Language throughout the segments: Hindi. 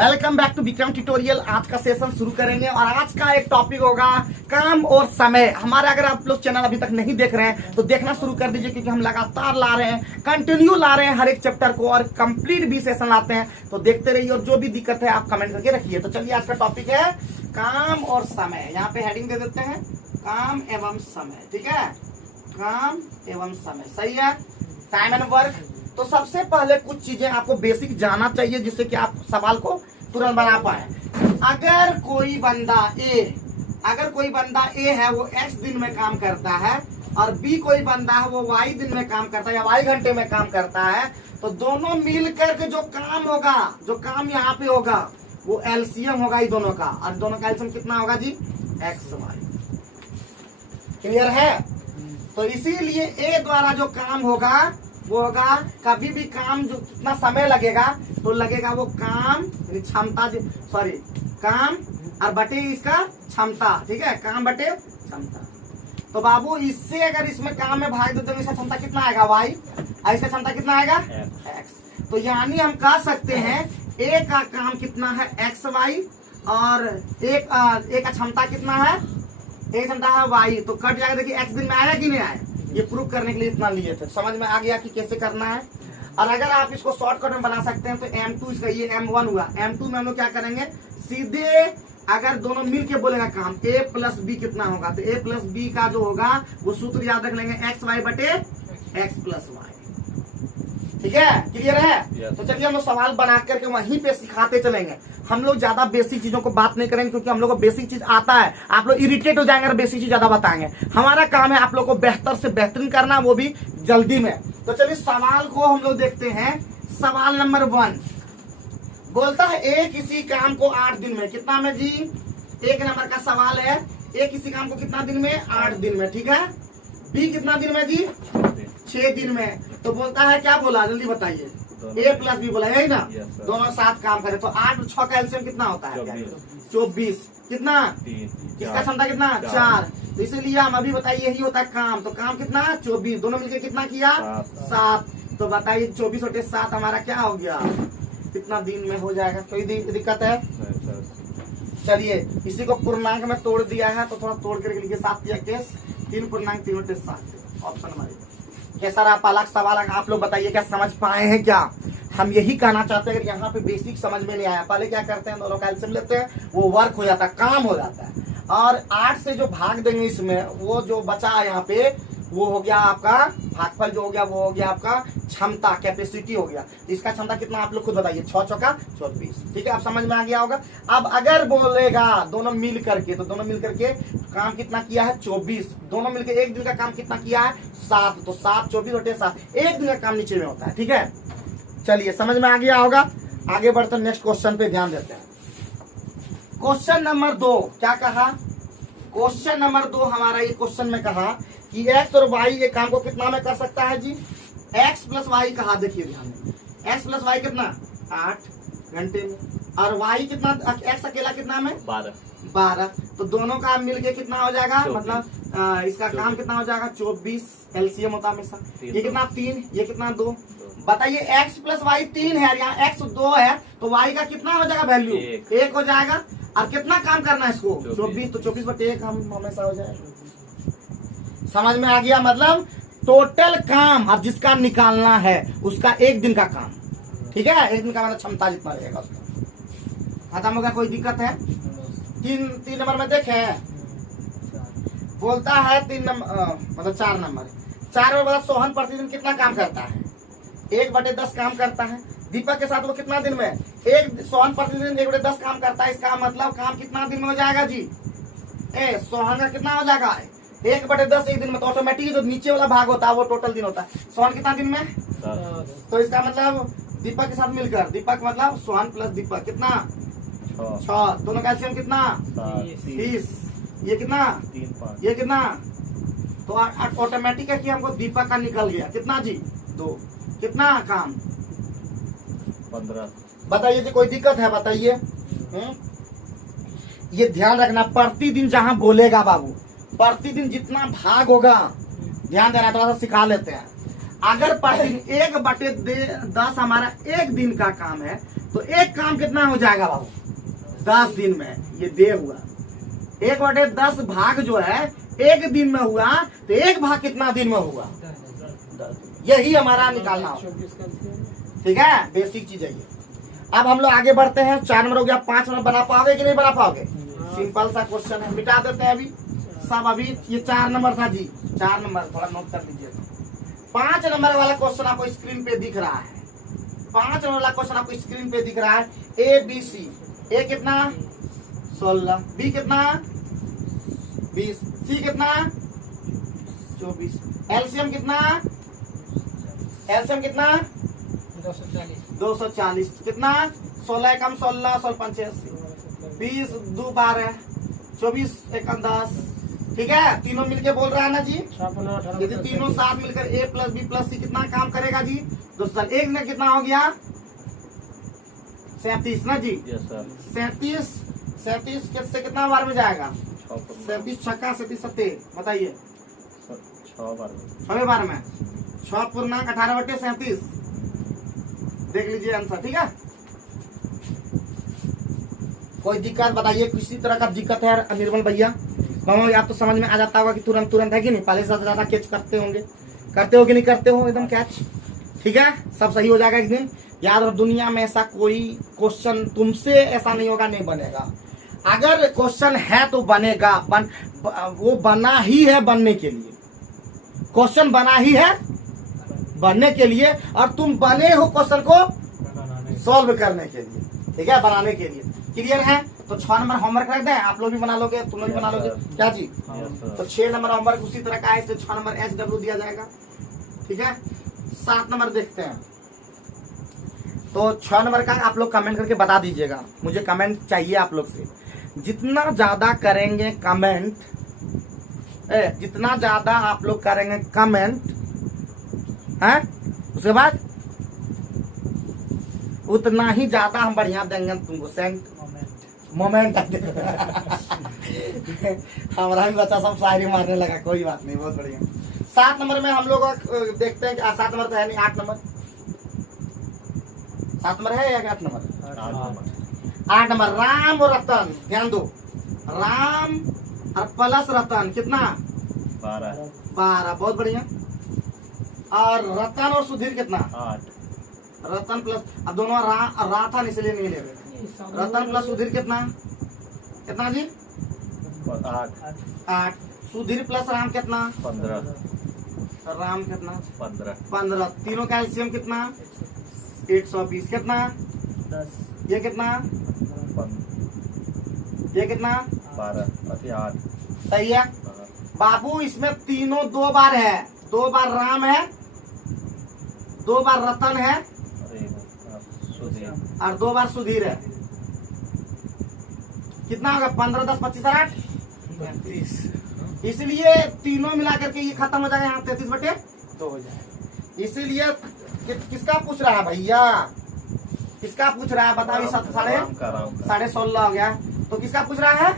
Welcome back to Vikram tutorial. आज का सेशन शुरू करेंगे और आज का एक टॉपिक होगा काम और समय। हमारे अगर आप लोग चैनल अभी तक नहीं देख रहे हैं तो देखना शुरू कर दीजिए, क्योंकि हम लगातार ला रहे हैं, कंटिन्यू ला रहे हैं हर एक चैप्टर को और कंप्लीट भी सेशन लाते हैं। तो देखते रहिए और जो भी दिक्कत है आप कमेंट करके रखिए। तो चलिए आज का टॉपिक है काम और समय। यहाँ पे हेडिंग दे देते हैं काम एवं समय। ठीक है, काम एवं समय, सही है, टाइम एंड वर्क। तो सबसे पहले कुछ चीजें आपको बेसिक जानना चाहिए जिससे कि आप सवाल को तुरंत बना पाए। अगर कोई बंदा ए है वो x दिन में काम करता है और बी कोई बंदा है वो y दिन में काम करता है या y घंटे में काम करता है, तो दोनों मिलकर के जो काम होगा, जो काम यहाँ पे होगा वो एलसीएम होगा ही दोनों का। और दोनों का एलसीएम कितना होगा जी? x y। क्लियर है? तो इसीलिए ए द्वारा जो काम होगा वो होगा, कभी भी काम जो कितना समय लगेगा तो लगेगा वो काम क्षमता, सॉरी काम और बटे इसका क्षमता। ठीक है, काम बटे क्षमता। तो बाबू इससे अगर इसमें काम में भाग देते तो इसका क्षमता कितना आएगा? y और इसका क्षमता कितना आएगा? x। तो यानी हम कह सकते हैं ए का काम कितना है x y और एक का क्षमता कितना है? एक क्षमता है y। तो कट जाएगा। देखिए x दिन में आया कि नहीं आया, ये प्रूव करने के लिए इतना लिए थे। समझ में आ गया कि कैसे करना है। और अगर आप इसको शॉर्टकट में बना सकते हैं तो M2 इसका ये M1 हुआ। M2 में हम लोग क्या करेंगे, सीधे अगर दोनों मिल के बोलेगा काम A प्लस बी कितना होगा, तो A प्लस बी का जो होगा वो सूत्र याद रख लेंगे, एक्स वाई बटे एक्स प्लस वाई। ठीक है, क्लियर है? तो चलिए हम लोग सवाल बना करके वहीं पे सिखाते चलेंगे। हम लोग ज्यादा बेसिक चीजों को बात नहीं करेंगे क्योंकि हम लोग को बेसिक चीज आता है। आप लोग इरिटेट हो जाएंगे और बेसिक चीज ज्यादा बताएंगे। हमारा काम है आप लोग को बेहतर से बेहतरीन करना, वो भी जल्दी में। तो चलिए सवाल को हम लोग देखते हैं। सवाल नंबर 1 बोलता है ए किसी काम को 8 दिन में, कितना में जी? 1 नंबर का सवाल है। ए किसी काम को कितना दिन में? 8 दिन में। ठीक है, बी कितना दिन में जी? 6 दिन में। तो बोलता है क्या बोला, जल्दी बताइए। ए प्लस बी बोला, यही ना? दोनों साथ काम करें तो 8 और 6 का एलसीएम कितना होता है? 24। कितना? इसका क्षमता कितना? 4। तो इसीलिए हम अभी बताइए यही होता है काम। तो काम कितना? 24। दोनों मिलकर कितना किया? 7। तो बताइए 24 बटे 7 हमारा क्या हो गया, कितना दिन में हो जाएगा? कोई दिक्कत है? चलिए इसी को पूर्णांक में तोड़ दिया है तो थोड़ा तोड़ करके लिखिए। 7 दिया केस 3 पूर्णांक 3 बटे 7। ऑप्शन हमारे कैसा रहा? पालक सवाल आप लोग बताइए, क्या समझ पाए हैं? क्या हम यही कहना चाहते हैं? अगर यहाँ पे बेसिक समझ में नहीं आया, पहले क्या करते हैं, दोनों का एलसीएम लेते हैं, वो वर्क हो जाता है, काम हो जाता है। और 8 से जो भाग देंगे इसमें, वो जो बचा यहाँ पे वो हो गया आपका भागफल, जो हो गया वो हो गया आपका क्षमता, कैपेसिटी हो गया। इसका क्षमता कितना आप लोग खुद बताइए? 6 चौका 24। ठीक है, आप समझ में आ गया होगा। अब अगर बोलेगा दोनों मिल करके, तो दोनों मिल करके काम कितना किया है? 24। दोनों मिलकर एक दिन का काम कितना किया है? 7। तो 7 24 बटे 7, एक दिन का काम नीचे में होता है। ठीक है, चलिए समझ में आ गया होगा। आगे बढ़ते नेक्स्ट क्वेश्चन पे ध्यान देते हैं। क्वेश्चन नंबर 2 क्या कहा? क्वेश्चन नंबर 2 हमारा ये क्वेश्चन में कहा कि एक्स और वाई ये काम को कितना में कर सकता है जी? एक्स प्लस वाई कहा, देखिए ध्यान में। एक्स प्लस वाई कितना? 8 घंटे में। और वाई कितना? एक्स अकेला कितना में? 12। तो दोनों का मिलके कितना हो जाएगा? मतलब इसका काम कितना हो जाएगा? 24। एलसीएम होता है हमेशा। ये कितना? 3। ये कितना? 2। बताइए एक्स प्लस वाई 3 है, यहाँ एक्स 2 है, तो वाई का कितना हो जाएगा वैल्यू? 1 हो जाएगा। और कितना काम करना है इसको? 24। तो 24 बटे 1 हम हमेशा हो जाएगा। समझ में आ गया? मतलब टोटल काम अब जिसका निकालना है उसका 1 दिन का काम। ठीक है, 1 दिन का मतलब क्षमता जितना रहेगा उसका। खत्म हो गया? कोई दिक्कत है? 3 नंबर में देखे बोलता है 3 नंबर मतलब 4 नंबर। 4 में बोला सोहन प्रतिदिन कितना काम करता है? 1/10 काम करता है। दीपक के साथ वो कितना दिन में? सोहन प्रतिदिन 1/10 काम करता है। इसका मतलब काम कितना दिन में हो जाएगा जी? सोहन का कितना हो जाएगा? 1/10 एक दिन में। तो ऑटोमेटिक जो नीचे वाला भाग होता है वो टोटल दिन होता है। सोहन कितना दिन में? तो इसका मतलब दीपक के साथ मिलकर, दीपक मतलब सोहन प्लस दीपक कितना? 6। दोनों का एलसीएम कितना? 30। ये कितना? ये कितना? तो ऑटोमेटिक है कि हमको दीपक का निकल गया कितना जी? 2। कितना काम? 15। बताइए जी, कोई दिक्कत है? बताइए। ये ध्यान रखना, प्रतिदिन जहां बोलेगा बाबू, प्रतिदिन जितना भाग होगा, ध्यान देना, थोड़ा सा सिखा लेते हैं। अगर प्रतिदिन 1/10 हमारा 1 दिन का काम है तो एक काम कितना हो जाएगा बाबू? 10 दिन में। ये दे हुआ 1/10 भाग जो है एक दिन में हुआ, तो एक भाग कितना दिन में हुआ? 10 दिन। यही हमारा निकालना होगा, ठीक है, बेसिक चीज है ये। अब हम लोग आगे बढ़ते हैं। 4 नंबर हो गया। 5 नंबर बना पाओगे कि नहीं बना पाओगे? सिंपल सा क्वेश्चन है, मिटा देते हैं अभी सब। अभी ये 4 नंबर था जी, 4 नंबर थोड़ा नोट कर लीजिए। 5 नंबर वाला क्वेश्चन आपको स्क्रीन पे दिख रहा है। 5 नंबर वाला क्वेश्चन आपको स्क्रीन पे दिख रहा है। A B C. ए कितना? 16। बी कितना? 20। सी कितना? 24। एलसीएम कितना? एलसीएम कितना? 240। कितना? 16 कम 16, 16 85, 20 2 12, 24 1 10। ठीक है, तीनों मिलके बोल रहा है ना जी। यदि तीनों साथ मिलकर ए प्लस बी प्लस सी कितना काम करेगा जी? दोस्तों एक में कितना हो गया? 37 ना जी। 37 से कितना बार में जाएगा? 37 छक्का 37 सत्ते, बताइए। 6 बार में। 6 पूर्णांक 18/37। देख लीजिए आंसर, ठीक है। कोई दिक्कत बताइए, किसी तरह का दिक्कत है निर्मल भैया? आप तो समझ में आ जाता होगा कि तुरंत तुरंत है कि नहीं? पहले से ज्यादा कैच करते होंगे, करते हो कि नहीं करते हो? एकदम कैच, ठीक है, सब सही हो जाएगा एक दिन। याद रखो, दुनिया में ऐसा कोई क्वेश्चन तुमसे ऐसा नहीं होगा नहीं बनेगा। अगर क्वेश्चन है तो बनेगा, वो बना ही है बनने के लिए। क्वेश्चन बना ही है बनने के लिए, और तुम बने हो क्वेश्चन को सॉल्व करने के लिए, ठीक है, बनाने के लिए। क्लियर है? तो 6 नंबर होमवर्क रख दें, आप लोग भी बना लोगे, तुम लोग भी बना लोगे, क्या जी? तो 6 नंबर होमवर्क उसी तरह का है, इसलिए 6 नंबर SW दिया जाएगा, ठीक है। 7 नंबर देखते हैं। तो 6 नंबर का आप लोग कमेंट करके बता दीजिएगा, मुझे कमेंट चाहिए आप लोग से। जितना ज्यादा करेंगे कमेंट, जितना ज्यादा आप लोग करेंगे कमेंट है, उसके बाद उतना ही ज्यादा हम बढ़िया देंगे तुमको सेंट मोमेंट। हमारा भी बच्चा सब शायरी मारने लगा, कोई बात नहीं, बहुत बढ़िया। 7 नंबर में हम लोग देखते हैं कि 7 नंबर तो है नहीं, 8 नंबर। 7 नंबर है या 8 नंबर? 8 नंबर राम और रतन, ध्यान दो। राम और प्लस रतन कितना? 12, बहुत बढ़िया। और रतन और सुधीर कितना? 8। रतन प्लस, अब दोनों रा था इसलिए नहीं ले रहे। रतन प्लस सुधीर कितना? कितना जी? 8। सुधीर प्लस राम कितना? 15। राम कितना? 15। तीनों का एलसीएम कितना? 120। कितना? 10। ये कितना? ये कितना? 12। सही है बाबू। इसमें तीनों 2 बार है, 2 बार राम है, 2 बार रतन है, और 2 बार सुधीर है। कितना होगा? 15 10 25 8 32। इसलिए तीनों मिलाकर के ये खत्म हो जाएगा, यहाँ 33/2 हो जाएगा। इसीलिए किसका पूछ रहा है भैया? किसका पूछ रहा है बताओ? 16.5 हो गया। तो किसका पूछ रहा है?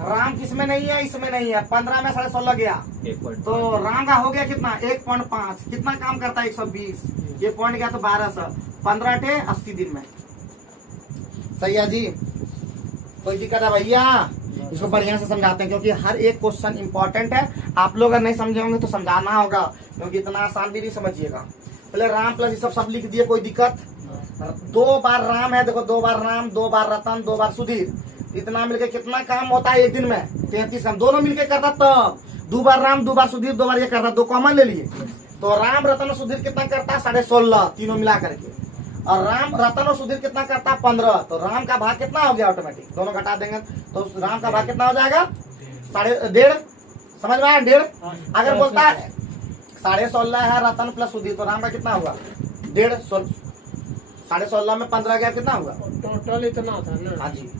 राम किसमें नहीं है? इसमें नहीं है। 15 में 16.5 गया, तो राम का हो गया कितना? 1.5। कितना काम करता है? 120। ये पॉइंट गया तो 1200। 15 80 दिन में। सही है जी, कोई दिक्कत है भैया? इसको बढ़िया से समझाते हैं, क्योंकि हर एक क्वेश्चन इंपॉर्टेंट है। आप लोग अगर नहीं समझे होंगे तो समझाना होगा, क्योंकि इतना आसान भी नहीं समझिएगा। पहले राम प्लस ये सब लिख दिए, कोई दिक्कत? 2 बार राम है, देखो 2 बार राम, 2 बार रतन, 2 बार सुधीर, इतना मिलके कितना काम होता है एक दिन में? 33 काम। दोनों मिलके करता तब 2 बार राम, 2 बार सुधीर, 2 बार ये करता, 2 कॉमन ले लिए, तो राम रतन और सुधीर कितना करता? 16.5, तीनों मिला करके। और राम रतन और सुधीर कितना करता? 15। तो राम का भाग कितना हो गया? ऑटोमेटिक दोनों घटा देंगे तो राम का भाग कितना हो जाएगा? 1.5। समझ में आया? 1.5। अगर बोलता है 16.5 है रतन प्लस सुधीर, तो राम का कितना हुआ? 1.5। 16.5 में 15 गया, कितना हुआ? टोटल इतना था ना। हाँ जी।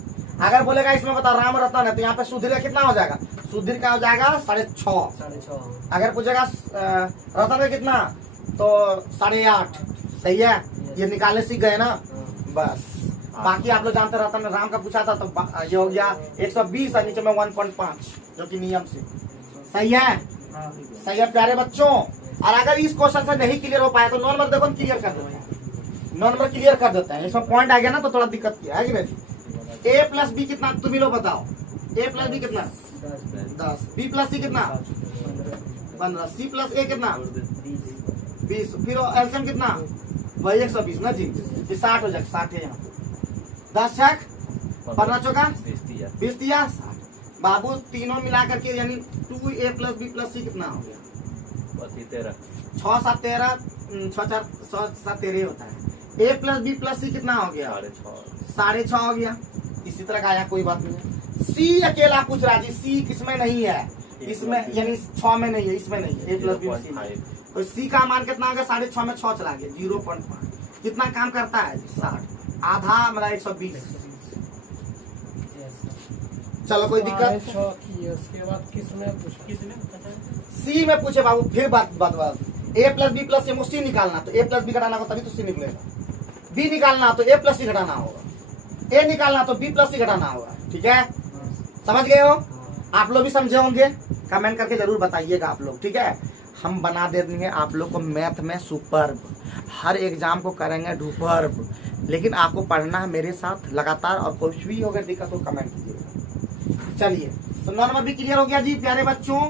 अगर बोलेगा इसमें बता राम रतन है, तो यहाँ पे सुधीर का कितना हो जाएगा? सुधीर का हो जाएगा 6.5। अगर पूछेगा रतन का कितना, तो 8.5। सही है, ये निकालने सीख गए ना बस। बाकी आप लोग जानते रतन राम का पूछा था, तो ये हो गया 120 और नीचे में 1.5, जो कि नियम से। सही है? सही है प्यारे बच्चों। और अगर इस क्वेश्चन से नहीं क्लियर हो पाया तो नॉर्मल देखो क्लियर कर देते हैं। 9 नंबर क्लियर कर देते हैं, इसमें पॉइंट आ गया ना तो थोड़ा दिक्कत किया है कि नहीं। ए प्लस बी कितना तुम ही लोग बताओ, ए प्लस बी कितना 10, बी प्लस सी कितना 15, सी प्लस ए कितना 20, फिर एल्सियम कितना वही 120 ना जी, ये 60 हो जाएगा, 60 है यहाँ पे 10 छक 15 चौका 20 दिया 60। बाबू तीनों मिला करके यानी 2a plus B plus C कितना हो गया 6 7 13, 6 7 13 होता है। a plus B plus C कितना हो गया 6.5 हो गया। इसी तरह का आया, कोई बात नहीं। सी अकेला पूछ रहा जी, सी किसमें नहीं है, इसमें यानी 6 में नहीं है, इसमें नहीं है, a प्लस बी सी में। तो सी का मान कितना होगा 6.5 में 6 चला गया 0.5। कितना काम करता है 60, आधा मतलब 120। चलो कोई दिक्कत। उसके बाद किसमें सी में पूछे बाबू, फिर बात ए प्लस बी प्लस से सी निकालना, तो ए प्लस बी घटाना होगा तभी तो सी निकलेगा। बी निकालना तो ए प्लस सी घटाना होगा, ए निकालना तो बी प्लस सी घटाना होगा। ठीक है, समझ गए हो? आप लोग भी समझे होंगे, कमेंट करके जरूर बताइएगा आप लोग। ठीक है, हम बना दे देंगे आप लोग को मैथ में सुपर्ब, हर एग्जाम को करेंगे डुपर्ब, लेकिन आपको पढ़ना है मेरे साथ लगातार, और कुछ भी अगर दिक्कत हो कमेंट कीजिएगा। चलिए, तो 9 नंबर भी क्लियर हो गया जी प्यारे बच्चों,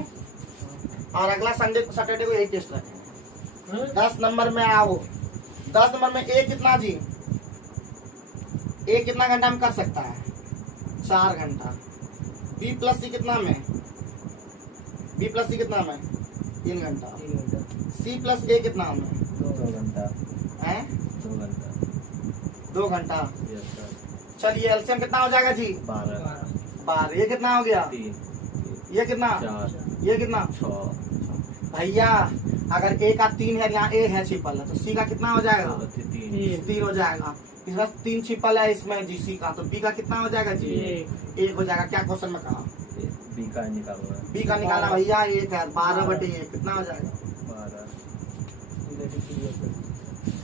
और अगला सैटरडे को यही टेस्ट रखेंगे। 10 नंबर में आओ, 10 नंबर में ए कितना जी, ए कितना घंटा में कर सकता है 4 घंटा। बी प्लस सी कितना में, बी प्लस सी कितना में 3 घंटा। सी प्लस ए कितना में 2 घंटा है 2 घंटा 2 घंटा। Yes sir. चलिए एलसीएम कितना हो जाएगा जी 12। ये कितना हो गया 3 ये कितना 4 ये कितना 6 भैया, अगर ए का 3 है यहाँ ए है छिपल है, तो सी का कितना हो जाएगा 3 3 हो जाएगा। इसमें 3 छिपल है इसमें जी सी का, तो बी का कितना हो जाएगा जी 1 हो जाएगा। क्या क्वेश्चन में कहा बी का निकालना है बी का निकालना भैया 1 है, 12/1 कितना हो जाएगा 12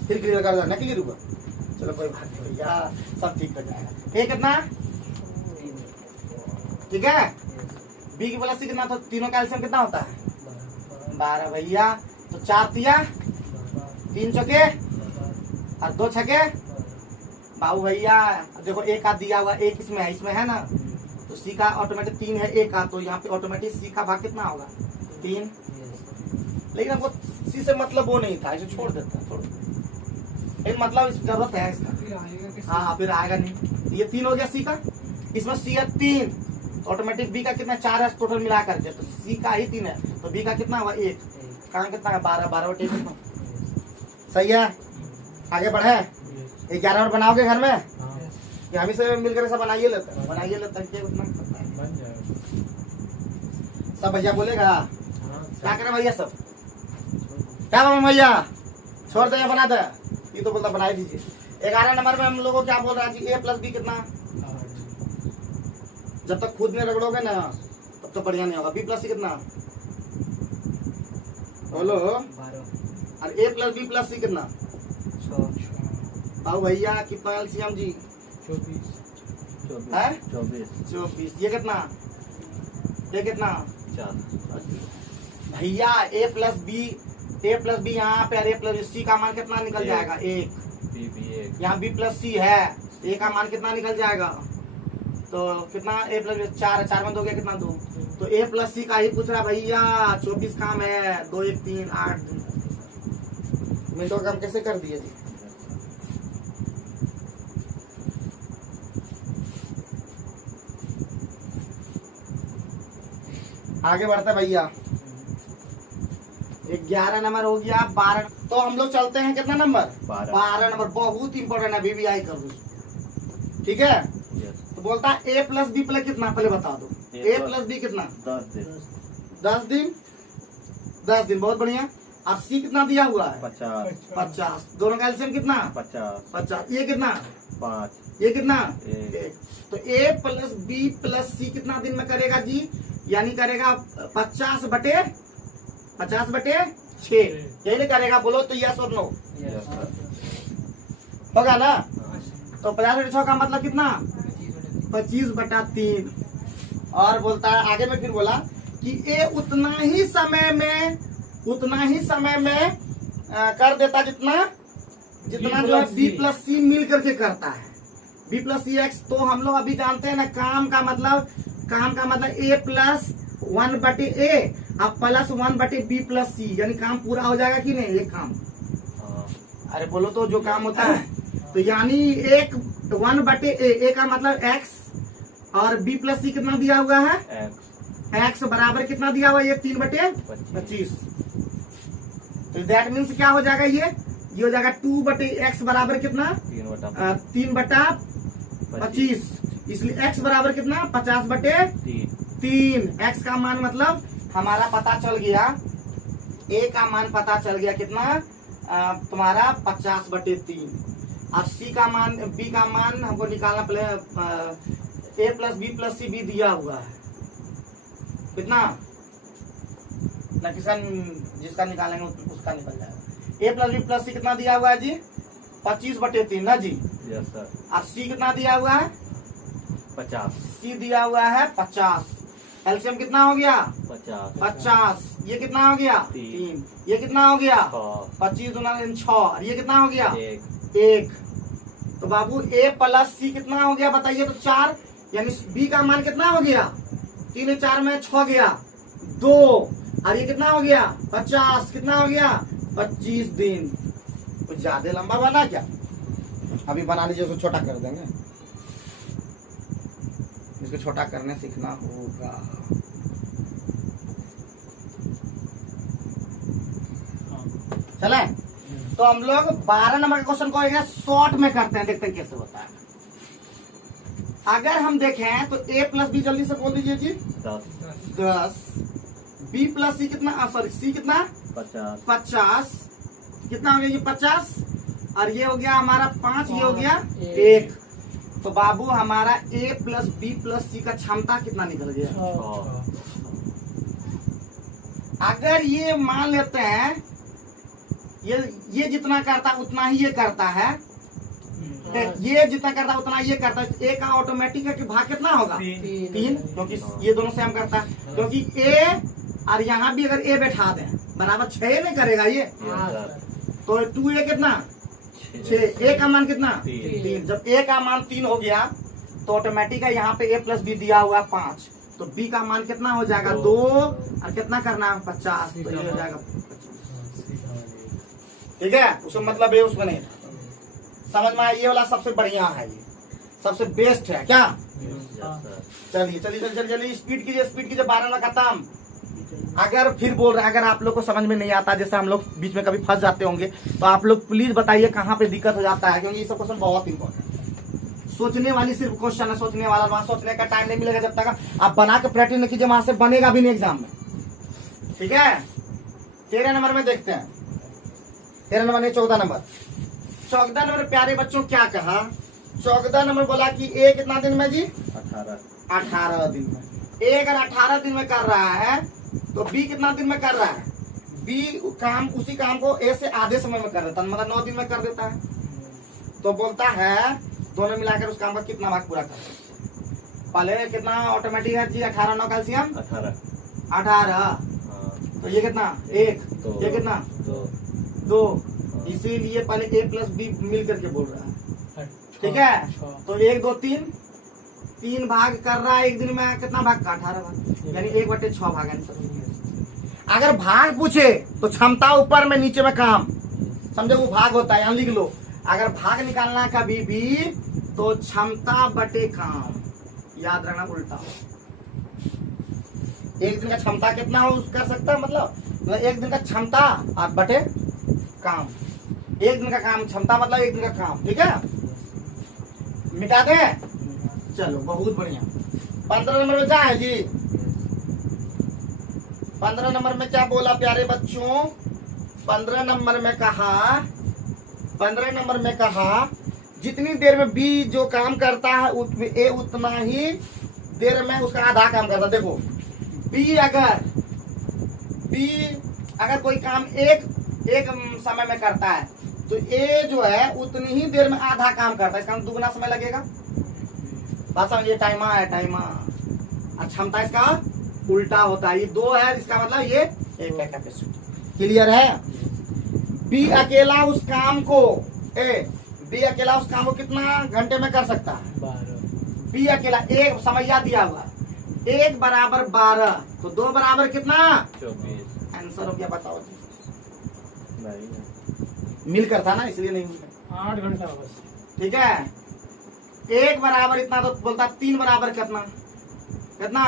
फिर क्लियर कर देना, क्लियर हुआ। चलो कोई बात नहीं भैया, सब ठीक हो जाएगा। ए कितना ठीक है, बी की प्लस सी कितना, तो तीनों का एलसीएम कितना होता है 12 भैया। तो 4 तिया 3 चौके और 2 छके बाबू भैया। देखो एक का दिया हुआ, एक इसमें है, इसमें है ना, तो सी का ऑटोमेटिक 3 है एक का, तो यहाँ पे ऑटोमेटिक सी का भाग कितना होगा 3। लेकिन हमको सी से मतलब वो नहीं था, इसे छोड़ देता छोड़, लेकिन मतलब इस जरूरत है इसका। हाँ फिर आएगा नहीं। ये 3 हो गया सी का, इसमें सी है 3, ऑटोमेटिक बी का कितना 4 है टोटल मिला करके, तो सी का ही 3 है, तो बी का कितना हुआ 1। कहाँ कितना है 12 कितना सही है। आगे बढ़े, 11 नंबर बनाओगे घर में, कि हम से मिलकर सब बनाइए लेते हैं उतना करता है। सब भैया बोलेगा क्या करें भैया, सब क्या बोल भैया छोड़ दे या बना दे, ये तो बोलता बना दीजिए। 11 नंबर में हम लोगों को क्या बोल रहा है जी, ए प्लस बी कितना, जब तक खुद में रगड़ोगे ना तब तो बढ़िया नहीं होगा। बी प्लस सी कितना बोलो, और ए प्लस बी प्लस सी कितना बाबू भैया कितना एलसीएम जी 24। ये कितना 4 भैया ए प्लस बी यहाँ पे, ए प्लस सी का मान कितना निकल जाएगा 1। बी भी 1 यहाँ बी प्लस सी है, ए का मान कितना निकल जाएगा, तो कितना ए प्लस 4 में 2 गया कितना 2, तो ए प्लस सी का ही पूछ रहा भैया। 24 काम है, 2 1 3 8 मिनटों का काम कैसे कर दिए जी। आगे बढ़ते भैया, 11 नंबर हो गया। 12 तो हम लोग चलते हैं कितना नंबर 12 नंबर, बहुत इंपॉर्टेंट है, बीबीआई कर दो। ठीक है, तो बोलता है ए प्लस बी प्लस कितना, पहले बता दो ए प्लस बी कितना 10 दिन बहुत बढ़िया। और सी कितना दिया हुआ है 50। दोनों का एलसीएम कितना 50। ये कितना 5 ये कितना 1 तो ए प्लस बी प्लस सी कितना दिन में करेगा जी, यानी करेगा 50/6 यही करेगा, बोलो तो यस और नो होगा ना। तो 50/6 का मतलब कितना 25/3। और बोलता है आगे में, फिर बोला कि ए उतना ही समय में कर देता जितना जो है बी प्लस सी मिल करके करता है, बी प्लस सी एक्स। तो हम लोग अभी जानते हैं ना काम का मतलब ए प्लस 1/a अब प्लस 1/b प्लस सी, यानी काम पूरा हो जाएगा कि नहीं एक काम। हाँ, अरे बोलो तो जो काम होता है, तो यानी एक 1/a का मतलब x और b प्लस सी कितना दिया हुआ है, x बराबर कितना दिया हुआ है, ये 3/25। तो दैट मीन्स क्या हो जाएगा, ये हो जाएगा 2/x बराबर कितना 3/25, इसलिए x बराबर कितना 50/3। x का मान मतलब हमारा पता चल गया, a का मान पता चल गया कितना तुम्हारा 50/3, और c का मान b का मान हमको निकालना पहले a प्लस b प्लस सी भी दिया हुआ है कितना ना, किसका जिसका निकालेंगे उसका निकल जाएगा। a plus b plus C कितना दिया हुआ है जी 25/3 ना जी। Yes sir. और c कितना दिया हुआ है 50। c दिया हुआ है 50। एलसीएम कितना हो गया 50। ये कितना हो गया 3। ये कितना हो गया 25 दूना 6, और ये कितना हो गया 1। तो बाबू a प्लस सी कितना हो गया बताइए, तो 4, यानी b का मान कितना हो गया 3 4 में 6 गया 2, और ये कितना हो गया 50, कितना हो गया 25 दिन। कुछ ज्यादा लंबा बना क्या, अभी बना लीजिए, उसको छोटा कर देंगे, इसको छोटा करने सीखना होगा। चले तो हम लोग 12 नंबर के क्वेश्चन को शॉर्ट में करते हैं, देखते हैं कैसे होता है। अगर हम देखें तो a प्लस बी जल्दी से बोल दीजिए जी 10, b प्लस सी कितना, सॉरी सी कितना 50, कितना हो गया ये 50, और ये हो गया हमारा 5, ये हो गया 1। तो बाबू हमारा a प्लस बी प्लस सी का क्षमता कितना निकल गया। अगर ये मान लेते हैं ये जितना करता उतना ही ये करता है, ये जितना करता उतना ये करता है, a का ऑटोमेटिक है कि भाग कितना होगा 3, क्योंकि ये दोनों सेम करता है, क्योंकि a और यहाँ भी अगर a बैठा दें बराबर 6 नहीं करेगा ये, तो 2a कितना 6, a का मान कितना 3। जब a का मान 3 हो गया तो ऑटोमेटिक है यहाँ पे a प्लस बी दिया हुआ 5, तो b का मान कितना हो जाएगा 2, और कितना करना है 50, तो ये हो जाएगा 25। ठीक है, उसका मतलब ये उसमें नहीं था, समझ में आया। ये वाला सबसे बढ़िया है, ये सबसे बेस्ट है क्या। चलिए स्पीड कीजिए 12 में खत्म। अगर फिर बोल रहे हैं, अगर आप लोग को समझ में नहीं आता, जैसे हम लोग बीच में कभी फंस जाते होंगे, तो आप लोग प्लीज बताइए कहाँ पे दिक्कत हो जाता है, क्योंकि ये सब क्वेश्चन बहुत इंपॉर्टेंट है। सोचने वाली सिर्फ क्वेश्चन है, सोचने वाला, वहां सोचने का टाइम नहीं मिलेगा जब तक आप बना के प्रैक्टिस नहीं कीजिए, वहां से बनेगा भी नहीं एग्जाम में। ठीक है, 13 नंबर में देखते हैं, 13 नंबर नहीं 14 नंबर। 14 नंबर प्यारे बच्चों क्या कहा, 14 नंबर बोला कि a कितना दिन में जी 18 दिन में। a अगर 18 दिन में कर रहा है तो b कितना दिन में कर रहा है, b काम उसी काम को a से आधे समय में कर देता है, मतलब 9 दिन में कर देता है। तो बोलता है दोनों मिलाकर उस काम का कितना भाग पूरा कर, पहले कितना ऑटोमेटिक है जी 18 9 कैल्सियम 18, तो ये कितना 1, ये कितना 2, इसीलिए पहले a प्लस बी मिल करके बोल रहा है। ठीक है, तो 1 2 3 भाग कर रहा है एक दिन में, कितना भाग का 18 भाग, यानी 1/6 भाग आंसर। अगर भाग पूछे तो क्षमता ऊपर में नीचे में काम, समझो वो भाग होता है, यहाँ लिख लो। अगर भाग निकालना कभी भी तो क्षमता बटे काम, याद रखना उल्टा। एक दिन का क्षमता कितना हो कर सकता है, मतलब एक दिन का क्षमता और बटे काम, एक दिन का काम क्षमता मतलब एक दिन का काम। ठीक है, मिटा दे, चलो बहुत बढ़िया। 15 नंबर में क्या है जी, 15 नंबर में क्या बोला प्यारे बच्चों, 15 नंबर में कहा जितनी देर में बी जो काम करता है ए उतना ही देर में उसका आधा काम करता है। देखो बी अगर कोई काम एक समय में करता है तो ए जो है उतनी ही देर में आधा काम करता है, इसका दुगना समय लगेगा। बात समझिए, टाइमा है टाइमा, और क्षमता इसका उल्टा होता है, ये 2 है, इसका मतलब ये 1 है कैपेसिटी। क्लियर है, बी अकेला उस काम को ए बी अकेला उस काम को कितना घंटे में कर सकता है? 12 बी अकेला एक समैया दिया हुआ 1 बराबर 12 तो 2 बराबर कितना? 24 आंसर हो गया, बताओ जी। नहीं है। मिलकर था ना इसलिए नहीं मिला। 8 घंटा बस। ठीक है, 1 बराबर इतना तो बोलता 3 बराबर कितना कितना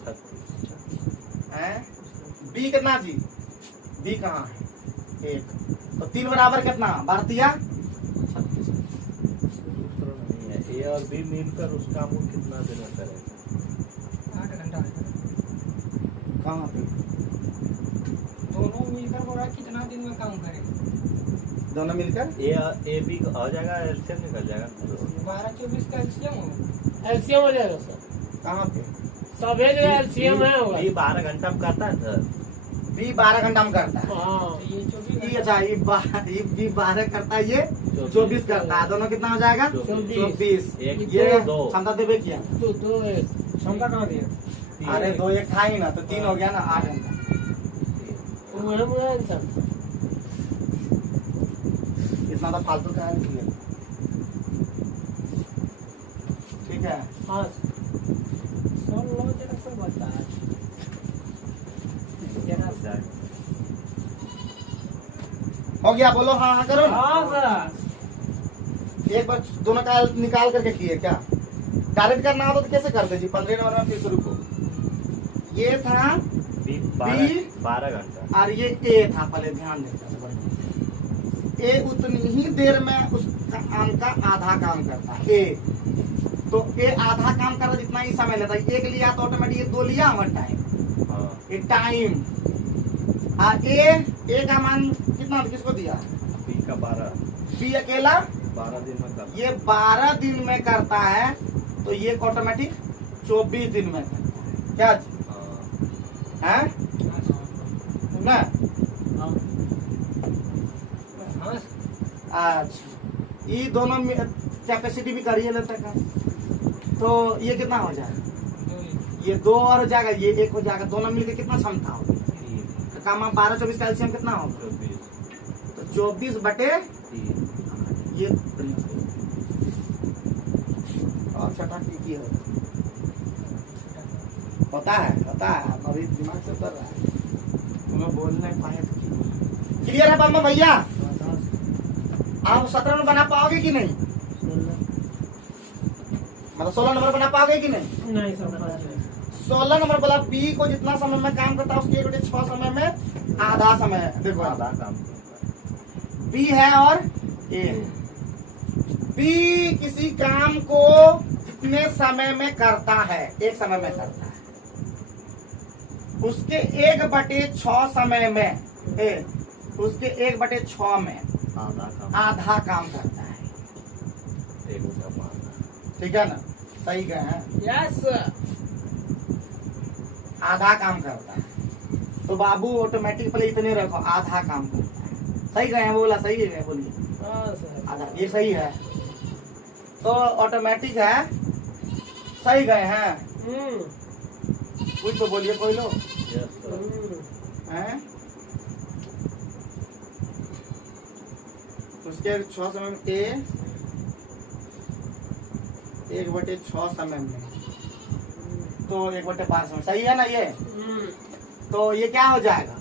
36 है? बी कितना जी? बी कहाँ है? 1 तो 3 बराबर कितना? भारतीय नहीं है। ए और बी मिलकर उस काम को कितना दिन में करेगा? 8 घंटा है। कहाँ पे? दोनों मिलकर बोला कितना दिन में काम करेंगे? दोनों मिलकर ए बी हो जाएगा, एलसीएम निकल जाएगा। 12-24 का एलसीएम होगा। एलसीएम हो जाएगा सर। कहाँ पे? सब है जो एलसीएम है होगा। बी 12 घंटा में करता है सर। बी 12 घंटा में करता है। हाँ ये 24 ये अच्छा ये बी 12 करता है, ये 24 करता है। दोनों कितना हो जाएगा? 24। एक ये दो क्षमता देवे किया। तो 2 है। क्षमता कहाँ दिया? अरे 2 1 था ही ना, तो 3 हो गया ना, 8 घंटा। वो आंसर। इतना तो फालतू का है नहीं है। ठीक है, हाँ सब लोग जरा सब बता जरा हो जाएगा। हो गया, बोलो हाँ हाँ करो ना। हाँ सर। एक बार दोनों का निकाल करके किए क्या? डायरेक्ट करना होता तो कैसे करते जी? 15 नंबर में फिर शुरू को ये था बी बी 12 घंटा और ये ए था। पहले ध्यान देता ए उतनी ही देर में उस काम का आधा काम करता है। ए तो ए आधा काम कर रहा जितना ही समय लेता है। एक लिया तो ऑटोमेटिक ये 2 लिया हमारा टाइम। हाँ ये टाइम और ए का मान कितना किसको दिया? बी का 12 बी अकेला 12 दिन में करता ये 12 दिन में करता है, तो ये ऑटोमेटिक 24 दिन में करता है। क्या जी? हाँ। है ना? अच्छा, ये दोनों कैपेसिटी भी करिए लेते का, तो ये कितना हो जाएगा? ये 2 और हो जाएगा, ये 1 हो जाएगा। दोनों मिलकर कितना क्षमता होगी? काम 12-24 का एलसीएम कितना होगा? 24 तो 24 बटे 3 ये और छठा की होता है अभी दिमाग से उतर रहा है, तुम्हें बोल नहीं पाए तो क्लियर है बाबा भैया? आप 17 में बना पाओगे कि नहीं? मतलब 16 नंबर बना पाओगे कि नहीं? नहीं सर 16 नंबर बोला बी को जितना समय में काम करता है उसके 1/6 समय में आधा समय है। देखो आधा काम बी है और ए है। बी किसी काम को कितने समय में करता है? एक समय में करता है। उसके 1/6 समय में उसके 1/6 में आधा काम करता है। एक घंटा मारना। ठीक है ना? सही गए हैं, यस आधा काम करता है। तो बाबू ऑटोमेटिक पहले इतने रखो, आधा काम करता है। सही गए हैं, बोला सही है, बोलिए हाँ सर आधा, ये सही है तो ऑटोमेटिक है। सही गए हैं, कुछ तो बोलिए कोई लोग यस सर। हैं? उसके 6 समय में 1/6 समय में तो 1/12 समय। सही है ना ये? तो ये क्या हो जाएगा?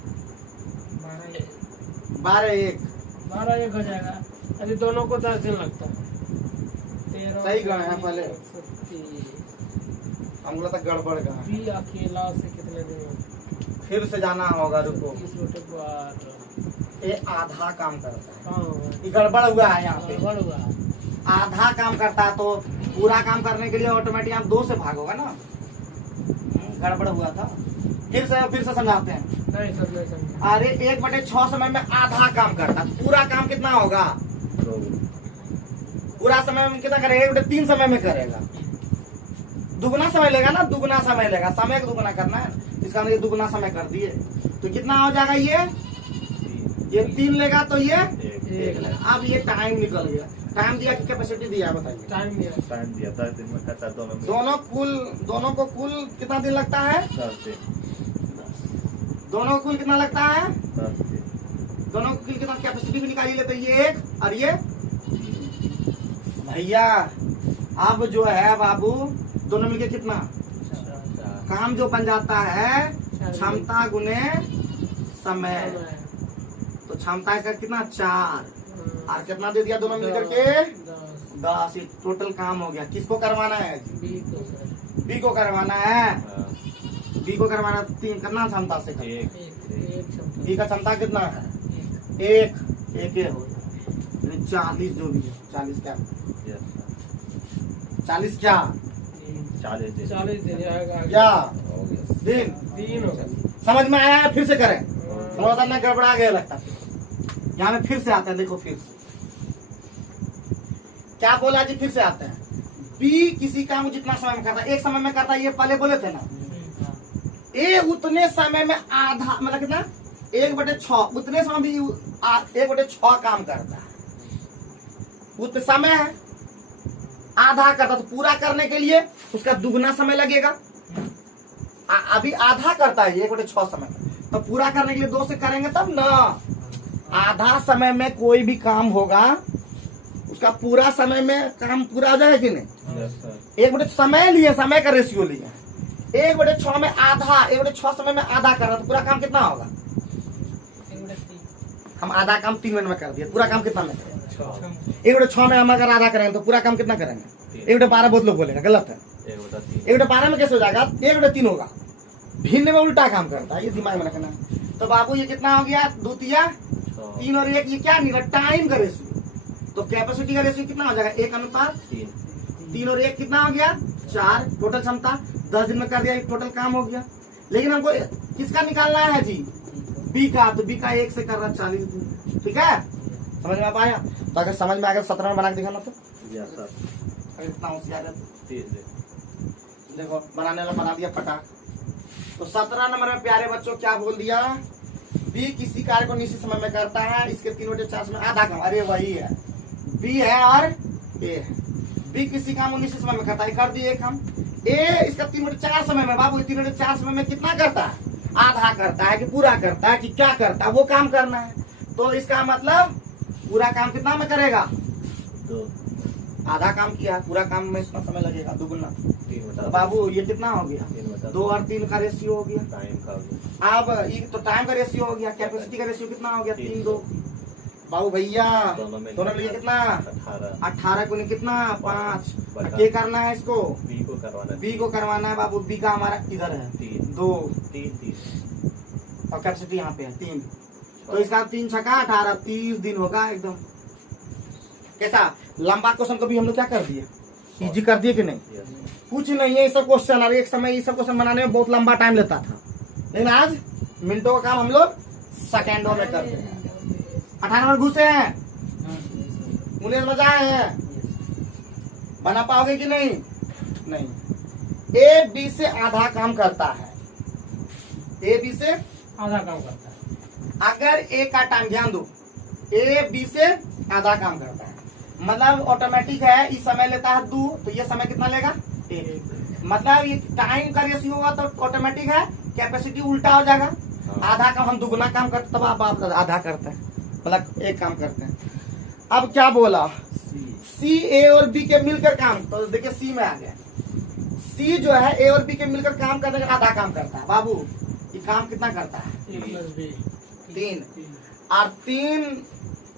12 1 हो जाएगा। अभी दोनों को 10 दिन लगता है। 13 सही गए हैं पहले। 30 हम तक गड़बड़ गए। बी अकेला से कितने दिन में? फिर से जाना होगा, रुको। 30/12 ये आधा काम करता है। हाँ ये गड़बड़ हुआ है यहाँ पे। गड़बड़ हुआ। आधा काम करता है तो पूरा काम करने के लिए ऑटोमेटिक आप 2 से भागोगा ना। गड़बड़ हुआ था। फिर से समझाते हैं। नहीं सर नहीं समझा। अरे 1/6 समय में आधा काम करता है, तो पूरा काम कितना होगा? पूरा समय में कितना करेगा? 1/3 समय में करेगा। दुगना समय लेगा ना, दुगना समय लेगा। समय को दुगना करना है, इसका मतलब दुगना समय कर दिए तो कितना हो जाएगा? ये 3 लेगा तो ये 1 लेगा। अब ये टाइम निकल गया। टाइम दिया कि कैपेसिटी दिया बताइए? टाइम दिया। 10 दिन में करता है दोनों में। दोनों को कुल कितना दिन लगता है? 10 दिन। दोनों को कुल कितना लगता है? 10 दिन। दोनों की कितना कैपेसिटी भी निकाल लेते हैं, ये 1 और ये भैया। अब जो है बाबू दोनों मिलके कितना काम जो बन जाता है, क्षमता गुने समय। तो क्षमता इसका कितना 4 और कितना दे दिया दोनों मिलकर के 10। ये टोटल काम हो गया। किसको करवाना है? बी को करवाना है। बी को करवाना 3 करना क्षमता से। बी का क्षमता कितना है? 1 हो 40 जो भी है। 40 क्या 40 क्या 40 क्या दिन? 3 होगा। समझ में आया है? फिर से करें, थोड़ा सा मैं गड़बड़ा गया लगता है। यहाँ में फिर से आते हैं, देखो फिर से क्या बोला जी, फिर से आते हैं। बी किसी काम को जितना समय में करता है, एक समय में करता है, ये पहले बोले थे ना। ए उतने समय में आधा, मतलब कितना 1/6 उतने समय भी 1/6 काम करता है। उतने समय है आधा करता, तो पूरा करने के लिए उसका दुगना समय लगेगा। अभी आधा करता है 1/6 समय, तो पूरा करने के लिए 2 से करेंगे तब ना। आधा समय में कोई भी काम होगा, उसका पूरा समय में काम पूरा हो जाएगा कि नहीं? 1/6 समय लिए, समय का रेशियो लिए 1/6 में आधा, 1/6 समय में आधा कर रहा, तो पूरा काम कितना होगा? हम आधा काम 3 मिनट में कर दिए, पूरा काम कितना में करेंगे? 1/6 में हम अगर आधा करेंगे तो पूरा काम कितना करेंगे? 1/12 बहुत लोग बोलेगा, गलत है। 1/12 में कैसे हो जाएगा? 1/3 होगा। भिन्न में उल्टा काम करता है, ये दिमाग में रखना। तो बाबू ये कितना हो गया? 2 तिया 3 और 1, ये क्या नहीं रहा? टाइम का रेशियो। तो कैपेसिटी का रेशियो कितना हो जाएगा? 1:3। 3 और 1 कितना हो गया? 4। टोटल क्षमता 10 दिन में कर दिया, टोटल काम हो गया। लेकिन हमको किसका निकालना है जी? बी का। तो बी का 1 से कर रहा 40 दिन। ठीक है, समझ में आ पाया? तो अगर समझ में आ गया 17 में बना के दिखाना। तो अगर इतना होशियार है देखो, बनाने वाला बना दिया फटाक। तो 17 नंबर में प्यारे बच्चों क्या बोल दिया? बी किसी कार्य को निश्चित समय में करता है, इसके 3/4 में आधा काम। अरे वही है, बी है और ए है। बी किसी काम को निश्चित समय में करता है, कर दिए काम। ए इसका 3/4 समय में, बाबू 3/4 समय में कितना करता है? आधा करता है कि पूरा करता है कि क्या करता है, वो काम करना है। तो इसका मतलब पूरा काम कितना में करेगा? 2। आधा काम किया, पूरा काम में इतना समय लगेगा, दुगुना। तो बाबू ये कितना हो गया? 2 और 3 का रेशियो हो गया। अब ये तो टाइम का रेशियो हो गया। कैपेसिटी का रेशियो कितना हो गया? 3:2। बाबू भैया दोनों मिलिए कितना? 18 को कितना? 5। क्या करना है इसको? बी को करवाना है बाबू। बी का हमारा किधर है? 2 और कैपेसिटी यहाँ पे है 3। तो इसका 3 छक्का 18, 30 दिन होगा एकदम। कैसा लंबा क्वेश्चन को भी हम लोग क्या कर दिए? इजी कर दिए कि नहीं? कुछ नहीं है ये सब क्वेश्चन। और एक समय ये सब क्वेश्चन बनाने में बहुत लंबा टाइम लेता था, लेकिन आज मिनटों का काम हम लोग सेकेंडों में करते हैं। 18 नंबर घुसे हैं, मुझे मजा आए हैं। बना पाओगे कि नहीं? नहीं। ए बी से आधा काम करता है। ए बी से आधा काम करता है। अगर ए का टाइम ध्यान दो, ए बी से आधा काम करता है, मतलब ऑटोमेटिक है। इस समय लेता है 2, तो ये समय कितना लेगा? 1। मतलब ये टाइम का रेशियो हुआ तो ऑटोमेटिक है, कैपेसिटी उल्टा हो जाएगा। आधा काम हम दुगुना काम करते, तब आप आधा करते हैं, मतलब एक काम करते हैं। अब क्या बोला? सी ए और बी के मिलकर काम। तो देखिए सी में आ गया। सी जो है ए और बी के मिलकर काम करने का आधा काम करता है। बाबू ये काम कितना करता है? 3 और 3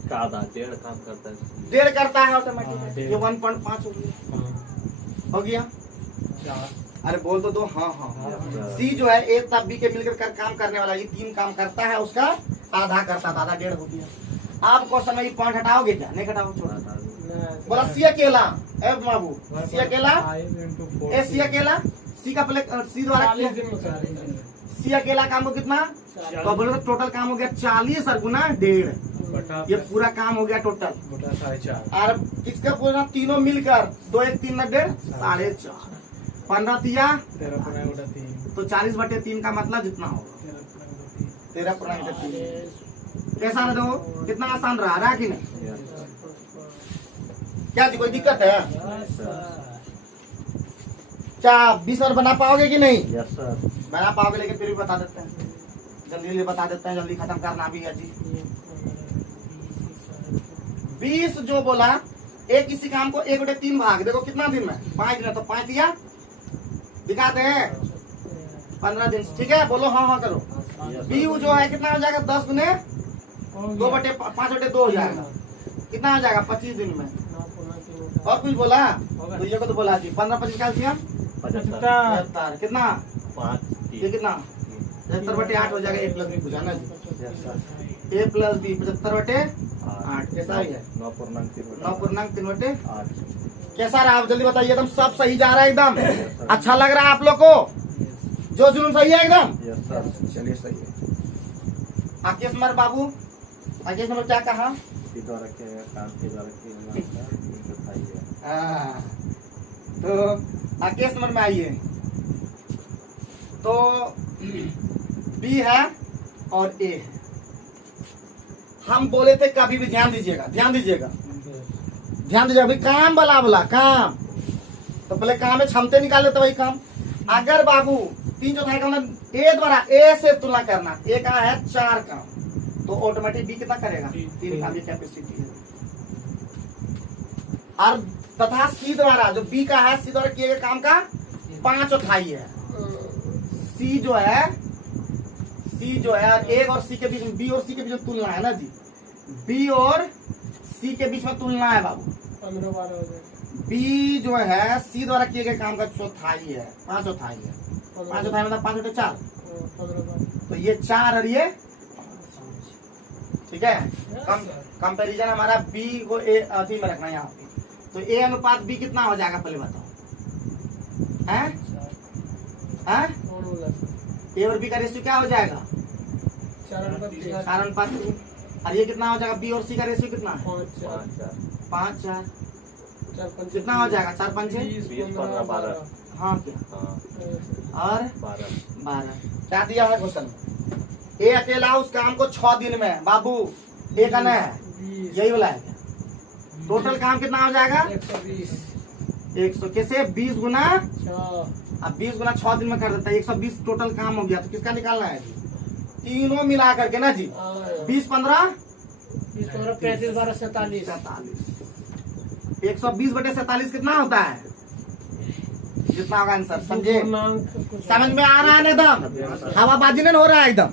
का आधा 1.5 काम करता है। 1.5 करता है ऑटोमेटिक। ये 1.5 हो गया। अरे बोल तो दो। हाँ। सी जो है ए तब बी के मिलकर काम करने वाला, ये 3 काम करता है, उसका आधा करता था, आधा 1.5 हो गया। आप क्वेश्चन में पॉइंट हटाओगे क्या? नहीं हटाओ, छोड़ा। बोला सी अकेला, ए बाबू सी अकेला, ए सी अकेला, सी का प्ले सी द्वारा सी अकेला काम हो कितना? तो बोलो तो टोटल काम हो गया 40 और गुना 1.5, ये पूरा काम हो गया टोटल। और किसका पूरा? तीनों मिलकर 2 1 3 1.5 4.5 15 तिया 13 तो 40/3 का मतलब जितना होगा 13.3। कैसा रहा? दो कितना आसान रहा कि नहीं? क्या जी कोई दिक्कत है क्या? 20 और बना पाओगे कि नहीं? Yes sir. बना पाओगे, लेकिन फिर भी बता देते हैं, जल्दी बता देते हैं, जल्दी खत्म करना भी है जी। 20 जो बोला, एक किसी काम को 1/3 भाग, देखो कितना दिन में, 5 दिन है, तो 5 दिया दिखाते हैं 15 दिन, ठीक है, बोलो हाँ हाँ करो। बी जो है कितना हो जाएगा, 10 गुने 2/5/2 हो जाएगा, कितना हो जाएगा 25 दिन में। और कुछ बोला तो ये को तो बोला जी, 15-25 कैल्शियम 75 कितना 5 ये कितना 75/8 हो जाएगा, A+B पूछा ना जी, A+B 75/8 कैसा ही है 9.3/8 कैसा रहा आप जल्दी बताइए, एकदम सब सही जा रहा है एकदम, अच्छा लग रहा है आप लोग को, जो जुनून सही है एकदम, चलिए सही है। आकेश नंबर बाबू, आकेश नंबर क्या कहा, तो आकेश नंबर में आइए, तो बी है और ए है। हम बोले थे कभी भी ध्यान दीजिएगा, ध्यान दीजिएगा, ध्यान दीजिएगा, अभी काम बोला काम, तो पहले काम में क्षमते निकाले तो वही काम। अगर बाबू 3/4 का मतलब ए द्वारा ए से तुलना करना, ए का है 4 काम, तो ऑटोमेटिक बी कितना करेगा 3 काम, ये कैपेसिटी है। और तथा सी द्वारा, जो बी का है सी द्वारा किए गए काम का 5/4 है। सी जो है ए और सी के बीच में, बी और सी के बीच में तुलना है ना जी, बी और सी के बीच में तुलना है बाबू। 15-12 हो जाएगा। बी जो है सी द्वारा किए गए काम का 1/4 है, 5/4 है, 5/4 मतलब 5/4, 15-12 तो ये 4 और ये ठीक है। कंपैरिजन हमारा बी को ए अथी में रखना है यहाँ पे, तो ए अनुपात बी कितना हो जाएगा पहले बताओ, हैं हैं ए और बी का रेशियो क्या हो जाएगा 4:3, और ये कितना हो जाएगा बी और सी का रेशियो कितना है 5/4, कितना हो जाएगा 4×5 हाँ क्या और 12 क्या दिया है क्वेश्चन, ए अकेला उस काम को 6 दिन में, बाबू ए का है यही वाला है, टोटल काम कितना हो जाएगा 100 कैसे 20 गुना, अब 20 गुना 6 दिन में कर देता है, 120 टोटल काम हो गया। तो किसका निकालना है, तीनों मिला करके ना जी, 20-15 35-12-47 120/47 कितना होता है, जितना होगा आंसर, समझे, समझ में आ रहा है ना एकदम, हवाबाजी नहीं हो रहा है एकदम।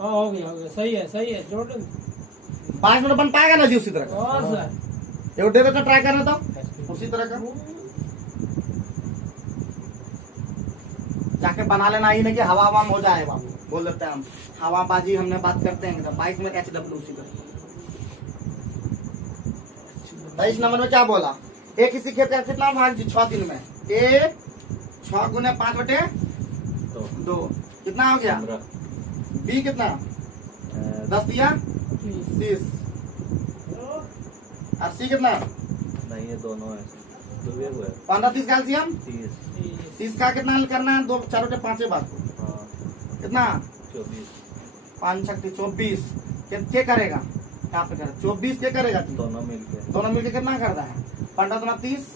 हो गया सही है जोड़ 5 मिनट बन पाएगा ना जी उसी तरह का, सर ये दे देता ट्राई करना तो उसी तरह का जाके बना लेना, ही नहीं कि हवा में हो जाए बाबू, बोल देते हैं हम हवाबाजी, हमने बात करते हैं एकदम बाइक में HW उसी तरह। 23 नंबर में क्या बोला, एक किसी खेत का कितना भाग जी 6 दिन में, ए 6 गुने 5/2 कितना हो गया, बी कितना 10 दिया 30, और सी कितना नहीं ये दोनों है 15-30 कैल्शियम 30 का कितना हल करना है, 2-4/5 बात कितना 5×6 24 क्या करेगा, क्या पे करेगा 24 क्या करेगा, दोनों मिलके कितना करता है 15-30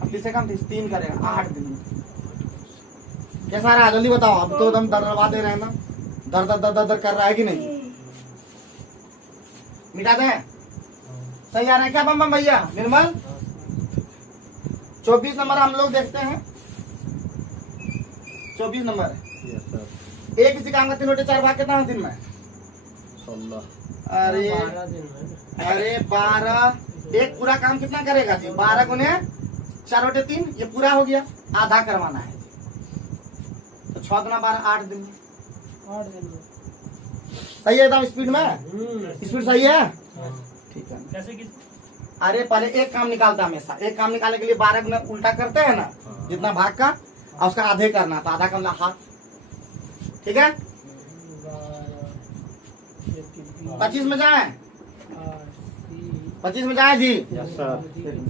अब 30 से कम 3 करेगा 8 दिन में। कैसा रहा जल्दी बताओ, अब तो एकदम दरवा दे रहे हैं ना, दर कर रहा है कि नहीं, मिटा दे सही आ रहा है क्या बम भैया निर्मल। 24 नंबर हम लोग देखते हैं, 24 नंबर एक किसी काम का 3/4 भाग कितना है दिन में 16, अरे 12 एक पूरा काम कितना करेगा जी 12 गुने 4/3 ये पूरा हो गया, आधा करवाना है तो 6 गुना 12 8 दिन में, 8 दिन में सही है एकदम स्पीड में, स्पीड सही है ठीक है। कैसे कि अरे पहले एक काम निकालता हमेशा, एक काम निकालने के लिए 12 गुना उल्टा करते हैं ना जितना भाग का, और उसका आधे करना, तो आधा का मतलब हाफ, ठीक है 25 में जाए 25 में जाए जी 4/3